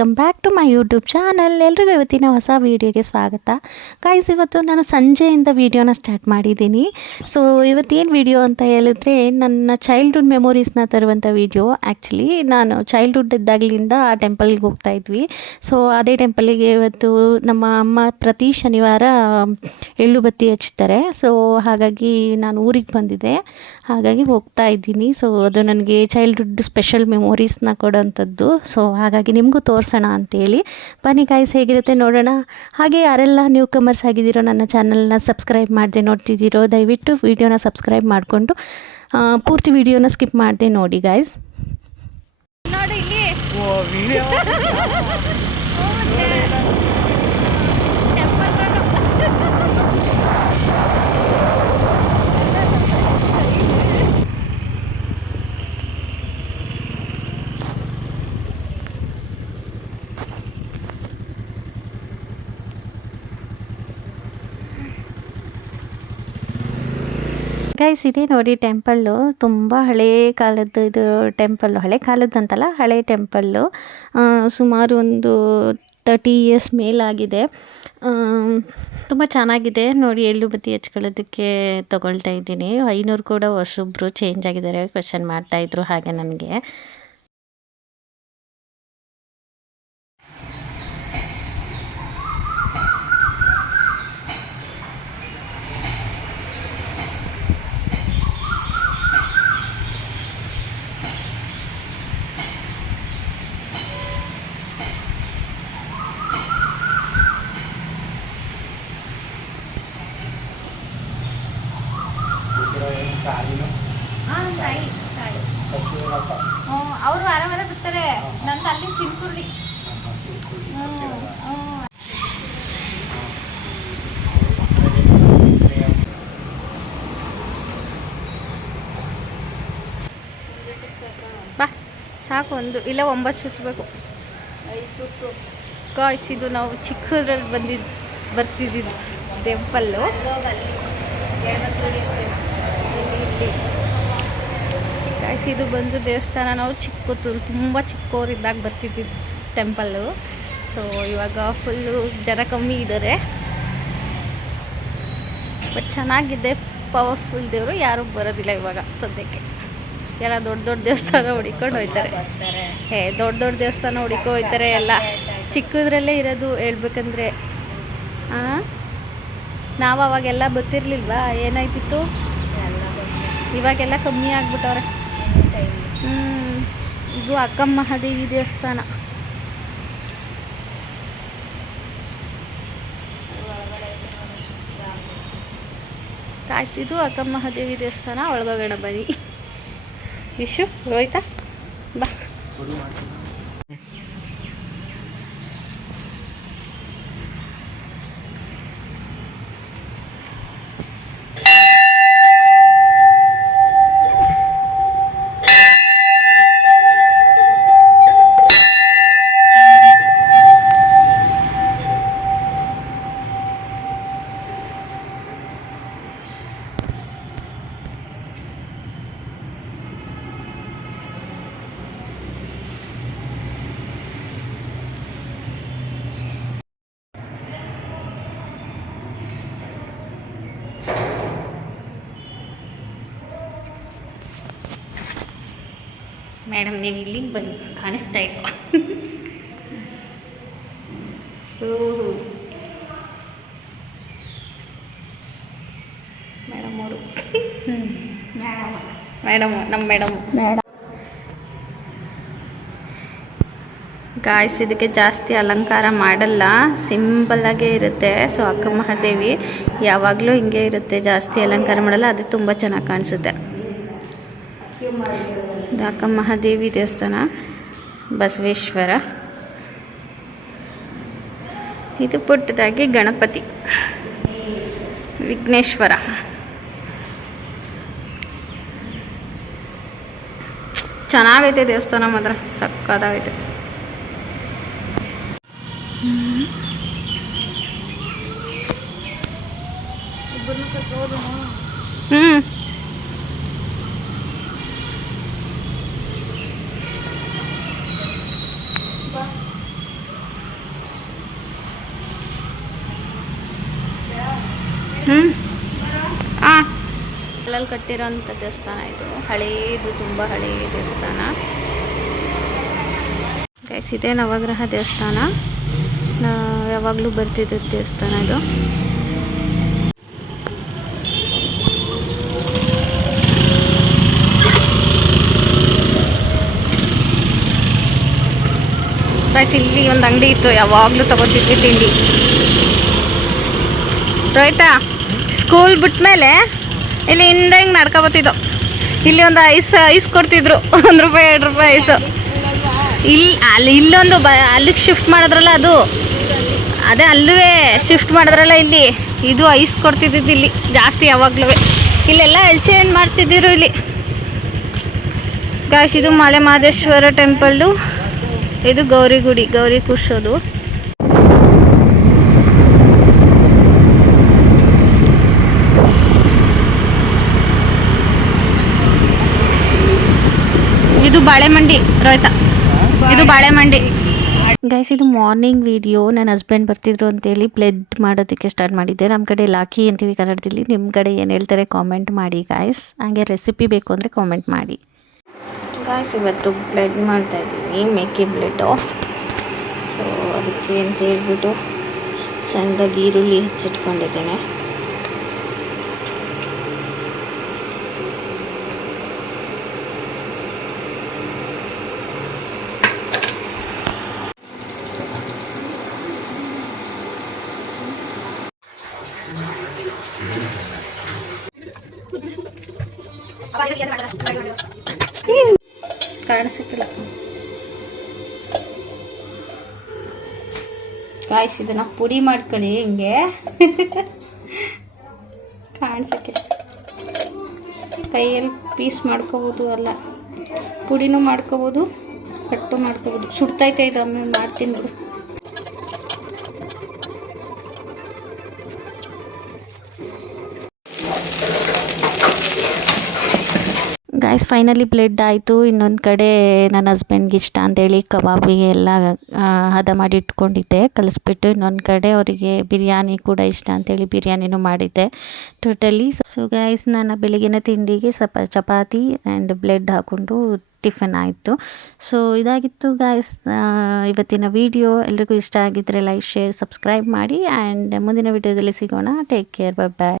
Welcome back to my YouTube channel. ಎಲ್ರಿಗೂ ಇವತ್ತಿನ ಹೊಸ ವೀಡಿಯೋಗೆ ಸ್ವಾಗತ. ಗೈಸ್, ಇವತ್ತು ನಾನು ಸಂಜೆಯಿಂದ ವೀಡಿಯೋನ ಸ್ಟಾರ್ಟ್ ಮಾಡಿದ್ದೀನಿ. ಸೊ ಇವತ್ತೇನು ವೀಡಿಯೋ ಅಂತ ಹೇಳಿದ್ರೆ ನನ್ನ ಚೈಲ್ಡ್ಹುಡ್ ಮೆಮೊರೀಸ್ನ ತರುವಂಥ ವೀಡಿಯೋ. ಆ್ಯಕ್ಚುಲಿ ನಾನು ಚೈಲ್ಡ್ಹುಡ್ ಇದ್ದಾಗಲಿಂದ ಆ ಟೆಂಪಲ್ಗೆ ಹೋಗ್ತಾ ಇದ್ವಿ. ಸೊ ಅದೇ ಟೆಂಪಲಿಗೆ ಇವತ್ತು ನಮ್ಮ ಅಮ್ಮ ಪ್ರತಿ ಶನಿವಾರ ಎಳ್ಳು ಬತ್ತಿ ಹಚ್ತಾರೆ. ಸೊ ಹಾಗಾಗಿ ನಾನು ಊರಿಗೆ ಬಂದಿದ್ದೆ, ಹಾಗಾಗಿ ಹೋಗ್ತಾ ಇದ್ದೀನಿ. ಸೊ ಅದು ನನಗೆ ಚೈಲ್ಡ್ಹುಡ್ ಸ್ಪೆಷಲ್ ಮೆಮೊರೀಸ್ನ ಕೊಡೋವಂಥದ್ದು. ಸೊ ಹಾಗಾಗಿ ನಿಮಗೂ ತೋರಿಸೋಣ ಅಂತೇಳಿ ಬನ್ನಿ ಗೈಸ್, ಹೇಗಿರುತ್ತೆ ನೋಡೋಣ. ಹಾಗೆ ಯಾರೆಲ್ಲ ನ್ಯೂ ಕಮರ್ಸ್ ಆಗಿದ್ದೀರೋ ನನ್ನ ಚಾನಲ್ನ ಸಬ್ಸ್ಕ್ರೈಬ್ ಮಾಡದೆ ನೋಡ್ತಿದ್ದೀರೋ ದಯವಿಟ್ಟು ವಿಡಿಯೋನ ಸಬ್ಸ್ಕ್ರೈಬ್ ಮಾಡಿಕೊಂಡು ಪೂರ್ತಿ ವಿಡಿಯೋನ ಸ್ಕಿಪ್ ಮಾಡದೆ ನೋಡಿ ಗೈಸ್. ನೋಡಿ ಇಲ್ಲಿ ಗೈಸ್, ಇದೇ ನೋಡಿ ಟೆಂಪಲ್ಲು. ತುಂಬ ಹಳೇ ಕಾಲದ್ದು ಇದು ಟೆಂಪಲ್ಲು. ಹಳೆ ಕಾಲದ್ದಂತಲ್ಲ, ಹಳೆ ಟೆಂಪಲ್ಲು. ಸುಮಾರು ಒಂದು 30 ಇಯರ್ಸ್ ಮೇಲಾಗಿದೆ. ತುಂಬ ಚೆನ್ನಾಗಿದೆ ನೋಡಿ. ಎಳ್ಳು ಬತ್ತಿ ಹಚ್ಕೊಳ್ಳೋದಕ್ಕೆ ತೊಗೊಳ್ತಾ ಇದ್ದೀನಿ. 500 ಕೂಡ ಹೊಸೊಬ್ಬರು ಚೇಂಜ್ ಆಗಿದ್ದಾರೆ, ಕ್ವೆಶನ್ ಮಾಡ್ತಾಯಿದ್ರು ಹಾಗೆ ನನಗೆ. ಅವರು ಆರಾಮಾರ ಬರ್ತಾರೆ. ನಂದು ಅಲ್ಲಿ ಚಿನ್ಕುರ್ಡಿ. ಬಾ ಸಾಕು, ಒಂದು ಇಲ್ಲ 9 ಸುತ್ತಬೇಕು. ಗಾಯ್ಸ್, ಇದು ನಾವು ಚಿಕ್ಕದ್ರಲ್ಲಿ ಬರ್ತಿದ್ದಿದ್ದು ಟೆಂಪಲ್ಲು. ಗಾಯ್ಸ್, ಇದು ಬಂದು ದೇವಸ್ಥಾನ. ನಾವು ತುಂಬ ಚಿಕ್ಕವರಿದ್ದಾಗ ಬರ್ತಿದ್ದಿದ್ದು ಟೆಂಪಲ್ಲು. ಸೊ ಇವಾಗ ಫುಲ್ಲು ಜನ ಕಮ್ಮಿ ಇದ್ದಾರೆ, ಬಟ್ ಚೆನ್ನಾಗಿದೆ. ಪವರ್ಫುಲ್ ದೇವರು, ಯಾರೂ ಬರೋದಿಲ್ಲ ಇವಾಗ ಸದ್ಯಕ್ಕೆ. ಎಲ್ಲ ದೊಡ್ಡ ದೊಡ್ಡ ದೇವಸ್ಥಾನ ಹುಡ್ಕೊಂಡು ಹೋಗ್ತಾರೆ. ದೊಡ್ಡ ದೊಡ್ಡ ದೇವಸ್ಥಾನ ಹುಡ್ಕೊ ಹೋಗ್ತಾರೆ ಎಲ್ಲ. ಚಿಕ್ಕದ್ರಲ್ಲೇ ಇರೋದು ಹೇಳ್ಬೇಕಂದ್ರೆ. ನಾವು ಅವಾಗೆಲ್ಲ ಗೊತ್ತಿರಲಿಲ್ವಾ ಏನಾಯ್ತಿತ್ತು. ಇವಾಗೆಲ್ಲ ಕಮ್ಮಿ ಆಗ್ಬಿಟ್ಟವ್ರೆ. ಇದು ಅಕ್ಕಮ್ಮ ಮಹಾದೇವಿ ದೇವಸ್ಥಾನ. ಕಾಯಿಸಿದು ಅಕ್ಕಮ್ಮ ಮಹಾದೇವಿ ದೇವಸ್ಥಾನ. ಒಳಗೋಗೋಣ ಬನ್ನಿ. ವಿಶು, ರೋಹಿತಾ ಬಾ. ಮೇಡಮ್, ನೀವು ಇಲ್ಲಿಗೆ ಬನ್ನಿ, ಕಾಣಿಸ್ತಾ ಇಲ್ಲ. ಮೇಡಮ್ ಅವರು ನಮ್ಮ ಮೇಡಮ್. ಗಾಯ್ಸ್, ಇದಕ್ಕೆ ಜಾಸ್ತಿ ಅಲಂಕಾರ ಮಾಡಲ್ಲ, ಸಿಂಪಲ್ಲಾಗೇ ಇರುತ್ತೆ. ಸೊ ಅಕ್ಕ ಮಹಾದೇವಿ ಯಾವಾಗಲೂ ಹಿಂಗೆ ಇರುತ್ತೆ, ಜಾಸ್ತಿ ಅಲಂಕಾರ ಮಾಡಲ್ಲ. ಅದು ತುಂಬ ಚೆನ್ನಾಗಿ ಕಾಣಿಸುತ್ತೆ. ಇದು ಅಕ್ಕ ಮಹಾದೇವಿ ದೇವಸ್ಥಾನ, ಬಸವೇಶ್ವರ. ಇದು ಪುಟ್ಟದಾಗಿ ಗಣಪತಿ, ವಿಘ್ನೇಶ್ವರ. ಚೆನ್ನಾಗೈತೆ ದೇವಸ್ಥಾನ, ಮಾತ್ರ ಸಕ್ಕತ್ತಾಗೈತೆ. ಕಲ್ಲಲ್ಲಿ ಕಟ್ಟಿರೋಂಥ ದೇವಸ್ಥಾನ ಇದು. ಹಳೇದು, ತುಂಬ ಹಳೆಯ ದೇವಸ್ಥಾನ ಗೈಸ್. ಇದೇ ನವಗ್ರಹ ದೇವಸ್ಥಾನ, ಯಾವಾಗಲೂ ಬರ್ತಿದ್ದ ದೇವಸ್ಥಾನ ಇದು. ಗೈಸ್ ಇಲ್ಲಿ ಒಂದು ಅಂಗಡಿ ಇತ್ತು, ಯಾವಾಗಲೂ ತಗೋತಿದ್ವಿ ತಿಂಡಿ. ರೋಹಿತಾ ಸ್ಕೂಲ್ ಬಿಟ್ಮೇಲೆ ಇಲ್ಲಿ ಹಿಂದೆ ಹಿಂಗೆ ನಡ್ಕೊಬತ್ತಿದ್ದೋ. ಇಲ್ಲಿ ಒಂದು ಐಸ್ ಕೊಡ್ತಿದ್ರು, ₹1 ₹2 ಐಸು. ಇಲ್ಲೊಂದು ಅಲ್ಲಿಗೆ ಶಿಫ್ಟ್ ಮಾಡಿದ್ರಲ್ಲ, ಅದು ಅದೇ ಅಲ್ಲವೇ ಶಿಫ್ಟ್ ಮಾಡಿದ್ರಲ್ಲ ಇಲ್ಲಿ, ಇದು ಐಸ್ ಕೊಡ್ತಿದ್ದಿದ್ದು ಇಲ್ಲಿ ಜಾಸ್ತಿ ಯಾವಾಗಲೂ. ಇಲ್ಲೆಲ್ಲ ಎಳ್ಚೆ ಏನು ಮಾಡ್ತಿದ್ದಿರು ಇಲ್ಲಿ ಗಾಯ್ಸ್. ಇದು ಮಲೆ ಮಹದೇಶ್ವರ ಟೆಂಪಲ್ಲು, ಇದು ಗೌರಿ ಗುಡಿ, ಗೌರಿ ಕೂರ್ಸೋದು. ಇದು ಬಾಳೆಮಂಡಿ ರೋಹಿತಾ, ಇದು ಬಾಳೆಮಂಡಿ ಗೈಸ್. ಇದು ಮಾರ್ನಿಂಗ್ ವಿಡಿಯೋ. ನನ್ನ ಹಸ್ಬೆಂಡ್ ಬರ್ತಿದ್ರು ಅಂತೇಳಿ ಪ್ಲೆಡ್ ಮಾಡೋದಕ್ಕೆ ಸ್ಟಾರ್ಟ್ ಮಾಡಿದ್ದೆ. ನಮ್ಮ ಕಡೆ ಲಾಕಿ ಅಂತೀವಿ ಕನ್ನಡದಲ್ಲಿ, ನಿಮ್ಮ ಕಡೆ ಏನು ಹೇಳ್ತಾರೆ ಕಾಮೆಂಟ್ ಮಾಡಿ ಗಾಯ್ಸ್. ಹಾಗೆ ರೆಸಿಪಿ ಬೇಕು ಅಂದರೆ ಕಾಮೆಂಟ್ ಮಾಡಿ ಗಾಯ್ಸ್. ಇವತ್ತು ಬ್ಲೆಡ್ ಮಾಡ್ತಾಯಿದ್ದೀನಿ, ಮೇಕೆ ಬ್ಲೆಡ್ಡು. ಸೊ ಅದಕ್ಕೆ ಅಂತ ಹೇಳ್ಬಿಟ್ಟು ಸಣ್ಣದಾಗಿ ಈರುಳ್ಳಿ ಹೆಚ್ಚಿಟ್ಕೊಂಡಿದ್ದೇನೆ. ಕಾಣಿಸುತ್ತಿಲ್ಲ ಗಾಯ್ಸ್. ಇದನ್ನ ಪುಡಿ ಮಾಡ್ಕೊಳ್ಳಿ ಹಿಂಗೆ ಕಾಣಿಸಕ್ಕೆ. ಕೈಯಲ್ಲಿ ಪೀಸ್ ಮಾಡ್ಕೋಬೋದು, ಅಲ್ಲ ಪುಡಿನೂ ಮಾಡ್ಕೋಬೋದು, ಕಟ್ಟು ಮಾಡ್ಕೋಬೋದು. ಸುಡ್ತೈತೆ ಇದು, ಆಮೇಲೆ ಮಾಡ್ತೀನಿ ಬಿಡು. ಗಾಯ್ಸ್ ಫೈನಲಿ ಬ್ಲೆಡ್ ಆಯಿತು. ಇನ್ನೊಂದು ಕಡೆ ನನ್ನ ಹಸ್ಬೆಂಡ್ಗೆ ಇಷ್ಟ ಅಂತೇಳಿ ಕಬಾಬಿಗೆ ಎಲ್ಲ ಹದ ಮಾಡಿ ಇಟ್ಕೊಂಡಿದ್ದೆ ಕಲಿಸ್ಬಿಟ್ಟು. ಇನ್ನೊಂದು ಕಡೆ ಅವರಿಗೆ ಬಿರಿಯಾನಿ ಕೂಡ ಇಷ್ಟ ಅಂತೇಳಿ ಬಿರಿಯಾನಿನೂ ಮಾಡಿದ್ದೆ ಟೋಟಲಿ. ಸೊ ಗಾಯ್ಸ್ ನನ್ನ ಬೆಳಗಿನ ತಿಂಡಿಗೆ ಚಪಾತಿ ಆ್ಯಂಡ್ ಬ್ಲೆಡ್ ಹಾಕ್ಕೊಂಡು ಟಿಫನ್ ಆಯಿತು. ಸೊ ಇದಾಗಿತ್ತು ಗಾಯ್ಸ್ ಇವತ್ತಿನ ವಿಡಿಯೋ. ಎಲ್ರಿಗೂ ಇಷ್ಟ ಆಗಿದ್ದರೆ ಲೈಕ್, ಶೇರ್, ಸಬ್ಸ್ಕ್ರೈಬ್ ಮಾಡಿ. ಆ್ಯಂಡ್ ಮುಂದಿನ ವಿಡಿಯೋದಲ್ಲಿ ಸಿಗೋಣ. ಟೇಕ್ ಕೇರ್, ಬೈ ಬಾಯ್.